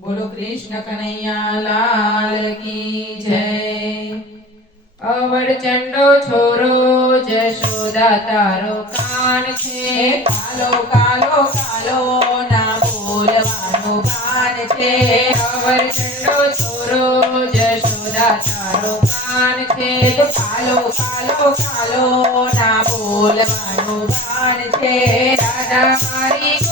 બોલો કૃષ્ણ કનૈયા લાલ કી જય. અવર ચંડો છોરો જશોદા તારો કાન છે. કાલો કાલો કાલો ના બોલવાનો કાન છે. અવર ચંડો છોરો જશોદા તારો કાન છે. કાલો કાલો કાલો ના બોલવાનો કાન છે. રાધા મારી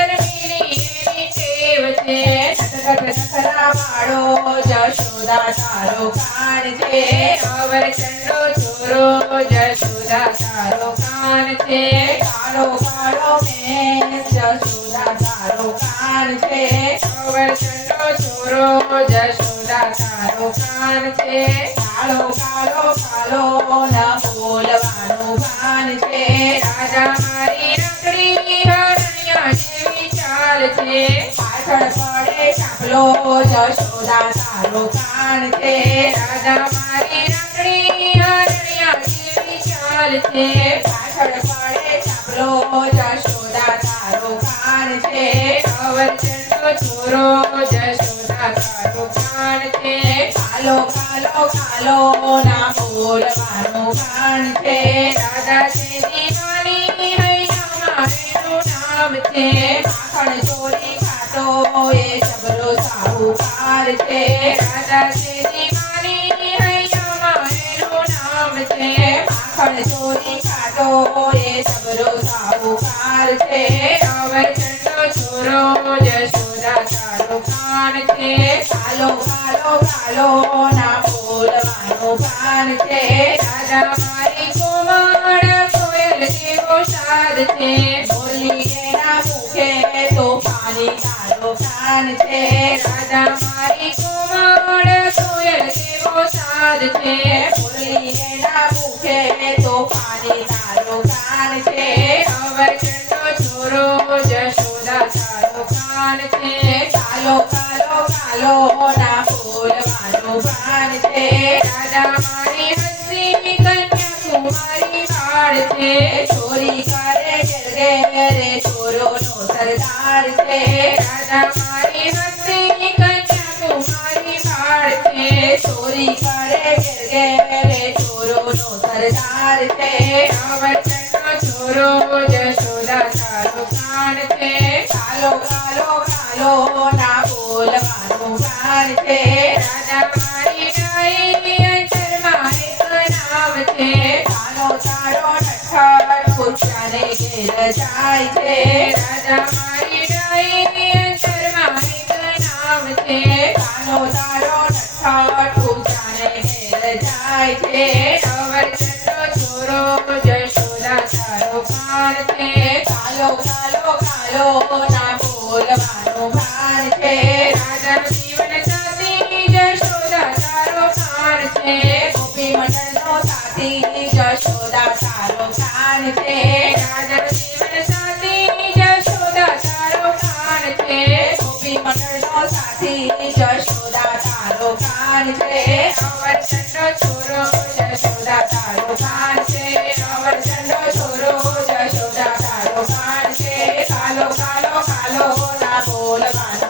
જશોદા સારો કાન છે, અવર ચંડો છોરો જશોદા સારો કાન છે, કાળો કાળો મેં જશોદા સારો કાન છે, અવર ચંડો છોરો જશોદા સારો કાન છે, કાળો કાળો કાળો ના બોલવાનું કાન છે, રાજા મારી રખડી હરણ્યા જેવી ચાલ છે પાછળ પડે ચાપલો જશોદા સારો કાન રાજા મારી રખડી ચાલ છે. પાછળ ચોરી ખાતો એ જબરો સાહુકાર છે. રાધા છે ના બોલવાનું કાન છે. રાજા મારી કોમળ કોયલ જેવો સાદ છે. બોલી એના મુખે તો પાણી તારો કાન છે. રાજા મારી કોમળ કોયલ જેવો સાદ છે. મારી હસી કન્યા કુમારી બાળ છે ચોરી કરે ઘેર ઘેરે ચોરોનો સરદાર છે રાજા મારી હસી કન્યા કુમારી બાળ છે ચોરી કરે ઘેર ઘેરે ચોરોનો સરદાર છે ચંડો છોરો જશોદા તારો કાન છે ના છે કાલો કાલો કાલો ના બોલવાનું રાજાનું બોલવાનું